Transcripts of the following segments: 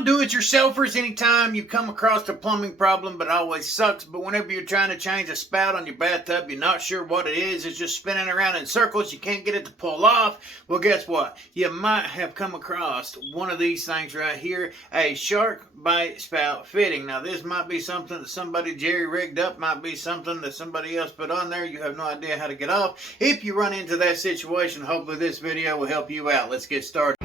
Now, do-it-yourselfers, anytime you come across a plumbing problem, but it always sucks, but whenever you're trying to change a spout on your bathtub, you're not sure what it is, it's just spinning around in circles, you can't get it to pull off. Well, guess what? You might have come across one of these things right here, a shark bite spout fitting. Now, this might be something that somebody jerry-rigged up, might be something that somebody else put on there, you have no idea how to get off. If you run into that situation, hopefully this video will help you out. Let's get started.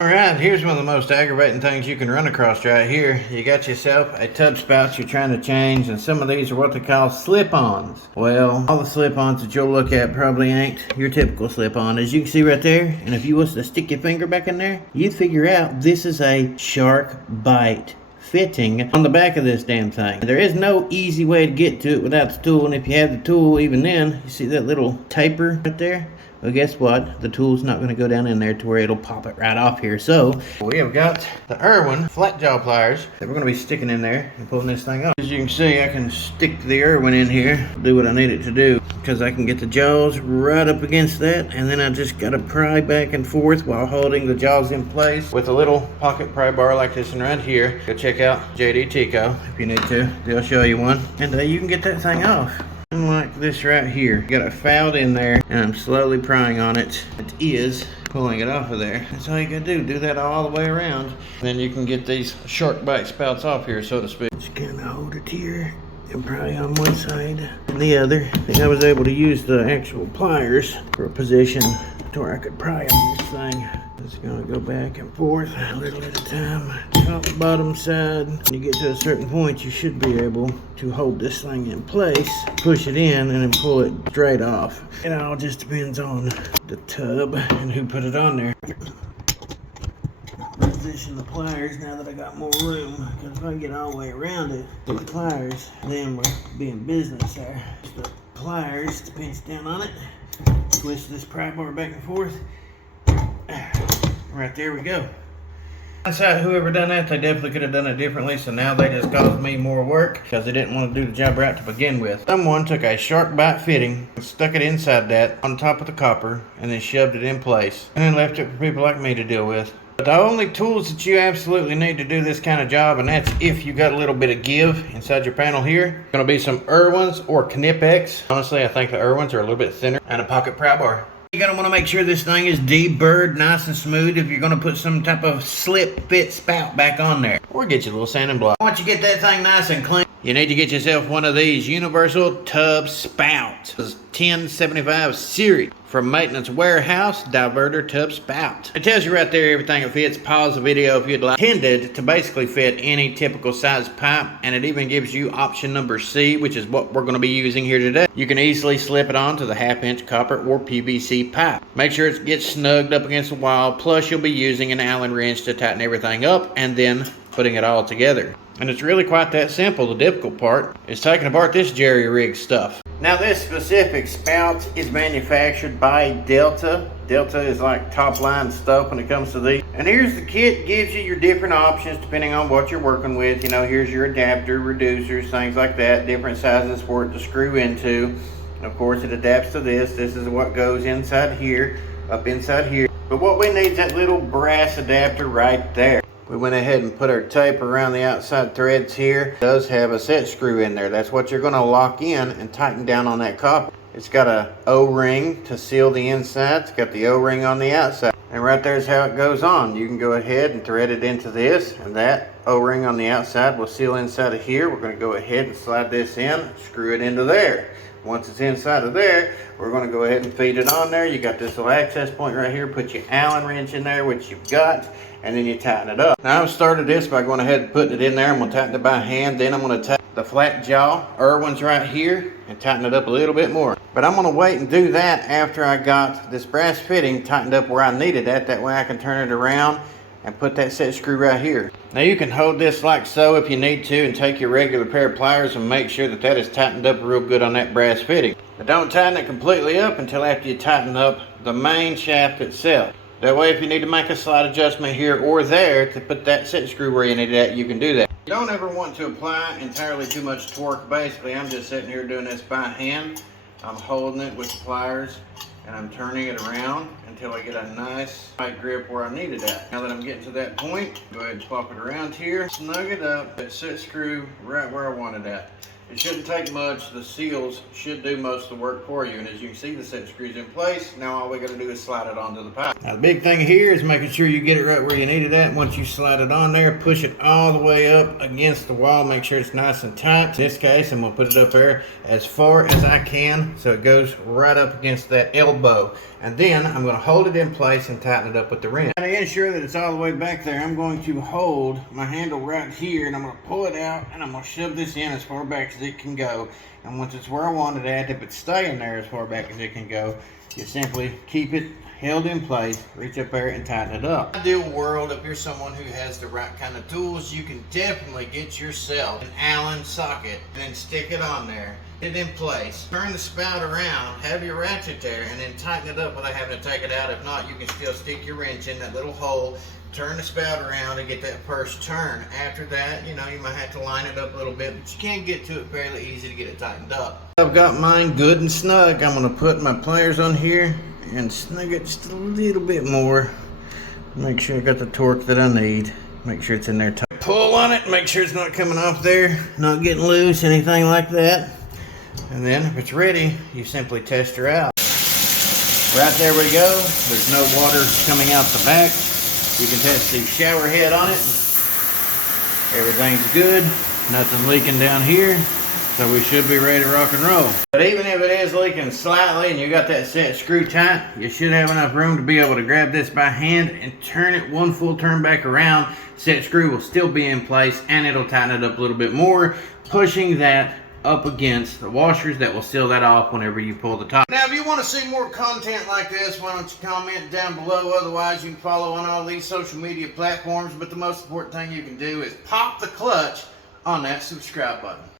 Alright, here's one of the most aggravating things you can run across right here. You got yourself a tub spout you're trying to change, and some of these are what they call slip-ons. Well, all the slip-ons that you'll look at probably ain't your typical slip-on. As you can see right there, and if you was to stick your finger back in there, you'd figure out this is a shark bite fitting on the back of this damn thing. There is no easy way to get to it without the tool, and if you have the tool, even then, you see that little taper right there? Well, guess what? The tool's not going to go down in there to where it'll pop it right off here. So, we have got the Irwin flat jaw pliers that we're going to be sticking in there and pulling this thing off. As you can see, I can stick the Irwin in here, do what I need it to do, because I can get the jaws right up against that, and then I just got to pry back and forth while holding the jaws in place with a little pocket pry bar like this one right here. Go check out JD Tico if you need to. They'll show you one, and you can get that thing off. Like this right here, got it fouled in there, and I'm slowly prying on it. It is pulling it off of there. That's all you gotta do that all the way around. Then you can get these shark bite spouts off here, so to speak. Just kind of hold it here and pry on one side and the other. And I was able to use the actual pliers for a position to where I could pry on this thing. It's gonna go back and forth a little at a time. Top, bottom side. When you get to a certain point, you should be able to hold this thing in place, push it in, and then pull it straight off. It all just depends on the tub and who put it on there. Position the pliers now that I got more room, because if I get all the way around it with the pliers, then we're being business there. Just the pliers to pinch down on it, twist this pry bar back and forth. Right there we go. Inside, whoever done that, they definitely could have done it differently, so now they just caused me more work because they didn't want to do the job right to begin with. Someone took a shark bite fitting, stuck it inside that on top of the copper, and then shoved it in place, and then left it for people like me to deal with. But the only tools that you absolutely need to do this kind of job, and that's if you got a little bit of give inside your panel here, going to be some Irwins or Knipex. Honestly, I think the Irwins are a little bit thinner, and a pocket pry bar. You're going to want to make sure this thing is deburred nice and smooth if you're going to put some type of slip fit spout back on there. Or get you a little sanding block. Once you get that thing nice and clean, you need to get yourself one of these universal tub spouts. This is 1075 series from Maintenance Warehouse Diverter Tub Spout. It tells you right there everything it fits. Pause the video if you'd like. Intended to basically fit any typical size pipe, and it even gives you option number C, which is what we're going to be using here today. You can easily slip it onto the 1/2-inch copper or PVC pipe. Make sure it gets snugged up against the wall, plus you'll be using an Allen wrench to tighten everything up and then putting it all together. And it's really quite that simple. The difficult part is taking apart this jerry-rig stuff. Now, this specific spout is manufactured by Delta. Delta is like top line stuff when it comes to these. And here's the kit. Gives you your different options depending on what you're working with. You know, here's your adapter, reducers, things like that. Different sizes for it to screw into. And of course, it adapts to this. This is what goes inside here, up inside here. But what we need is that little brass adapter right there. We went ahead and put our tape around the outside threads here. It does have a set screw in there. That's what you're going to lock in and tighten down on that copper. It's got a O-ring to seal the inside. It's got the O-ring on the outside. And right there's how it goes on. You can go ahead and thread it into this, and that O-ring on the outside will seal inside of here. We're going to go ahead and slide this in, screw it into there. Once it's inside of there, we're going to go ahead and feed it on there. You got this little access point right here. Put your Allen wrench in there, which you've got, and then you tighten it up. Now, I've started this by going ahead and putting it in there. I'm going to tighten it by hand. Then I'm going to tighten the flat jaw Irwin's right here and tighten it up a little bit more. But I'm going to wait and do that after I got this brass fitting tightened up where I needed it. That way I can turn it around and put that set screw right here. Now, you can hold this like so if you need to, and take your regular pair of pliers and make sure that that is tightened up real good on that brass fitting. But don't tighten it completely up until after you tighten up the main shaft itself. That way, if you need to make a slight adjustment here or there to put that set screw where you need it at, you can do that. You don't ever want to apply entirely too much torque. Basically, I'm just sitting here doing this by hand. I'm holding it with the pliers and I'm turning it around until I get a nice tight grip where I need it at. Now that I'm getting to that point, go ahead and plop it around here, snug it up, that set screw right where I want it at. It shouldn't take much. The seals should do most of the work for you. And as you can see, the set screw's in place. Now all we got to do is slide it onto the pipe. Now the big thing here is making sure you get it right where you need it at. Once you slide it on there, push it all the way up against the wall. Make sure it's nice and tight. In this case, I'm going to put it up there as far as I can so it goes right up against that elbow. And then I'm going to hold it in place and tighten it up with the wrench. And to ensure that it's all the way back there, I'm going to hold my handle right here and I'm going to pull it out and I'm going to shove this in as far back as it can go. And once it's where I want it at, if it's staying there as far back as it can go, you simply keep it held in place, reach up there and tighten it up. In the ideal world, if you're someone who has the right kind of tools, you can definitely get yourself an Allen socket and then stick it on there. Get it in place, turn the spout around, have your ratchet there, and then tighten it up without having to take it out. If not, you can still stick your wrench in that little hole, turn the spout around and get that first turn. After that, you know, you might have to line it up a little bit, but you can get to it fairly easy to get it tightened up. I've got mine good and snug. I'm going to put my pliers on here and snug it just a little bit more. Make sure I got the torque that I need. Make sure it's in there tight. Pull on it, make sure it's not coming off there, not getting loose, anything like that. And then if it's ready, you simply test her out. Right there we go. There's no water coming out the back. You can test the shower head on it. Everything's good. Nothing leaking down here. So we should be ready to rock and roll. But even if it is leaking slightly and you got that set screw tight, you should have enough room to be able to grab this by hand and turn it one full turn back around. Set screw will still be in place and it'll tighten it up a little bit more, pushing that up against the washers that will seal that off whenever you pull the top. Now if you want to see more content like this, why don't you comment down below. Otherwise you can follow on all these social media platforms, but the most important thing you can do is pop the clutch on that subscribe button.